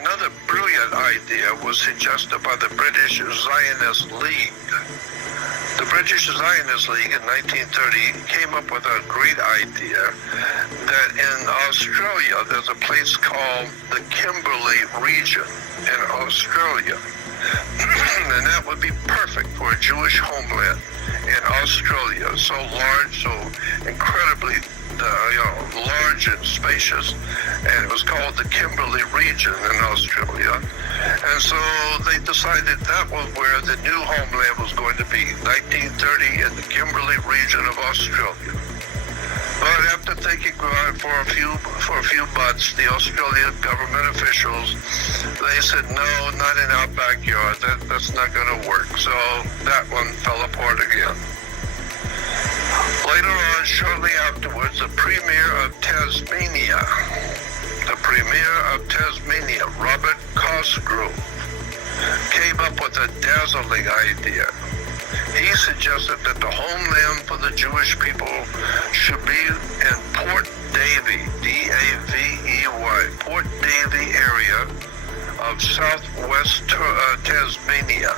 Another brilliant idea was suggested by the British Zionist League. The British Zionist League in 1930 came up with a great idea that in Australia there's a place called the Kimberley region in Australia. And that would be perfect for a Jewish homeland in Australia. So large, so incredibly large and spacious, and it was called the Kimberley region in Australia. And so they decided that was where the new homeland was going to be, 1930 in the Kimberley region of Australia. But after thinking about it for a few months, the Australian government officials, they said, no, not in our backyard. That's not going to work. So that one fell apart again. Later on, shortly afterwards, the Premier of Tasmania, Robert Cosgrove, came up with a dazzling idea. He suggested that the homeland for the Jewish people should be in Port Davey, D-A-V-E-Y, Port Davey area of southwest Tasmania.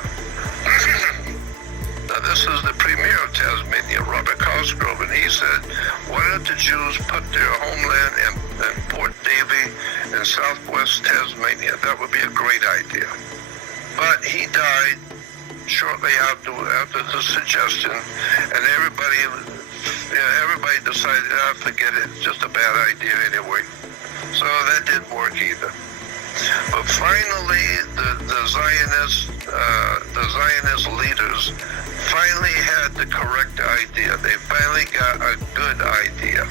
Now, this is the Premier of Tasmania, Robert Cosgrove, and he said, why don't the Jews put their homeland in Port Davey in southwest Tasmania? That would be a great idea. But he died shortly after the suggestion, and everybody decided, forget it, it's just a bad idea anyway. So that didn't work either. But finally, the Zionist leaders finally had the correct idea. They finally got a good idea.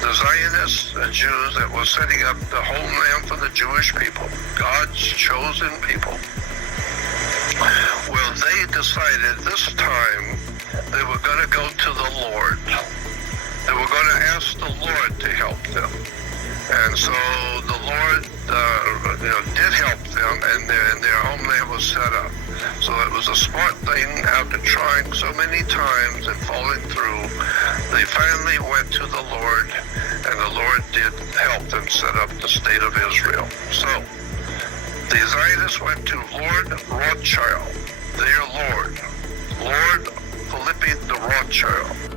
The Zionists, the Jews that were setting up the homeland for the Jewish people, God's chosen people, well, they decided this time they were going to go to the Lord. They were going to ask the Lord to help them. And so the Lord did help them, and their homeland was set up. So it was a smart thing. After trying so many times and falling through, they finally went to the Lord, and the Lord did help them set up the state of Israel. So the Zionists went to Lord Rothschild, their Lord Philippi the Rothschild.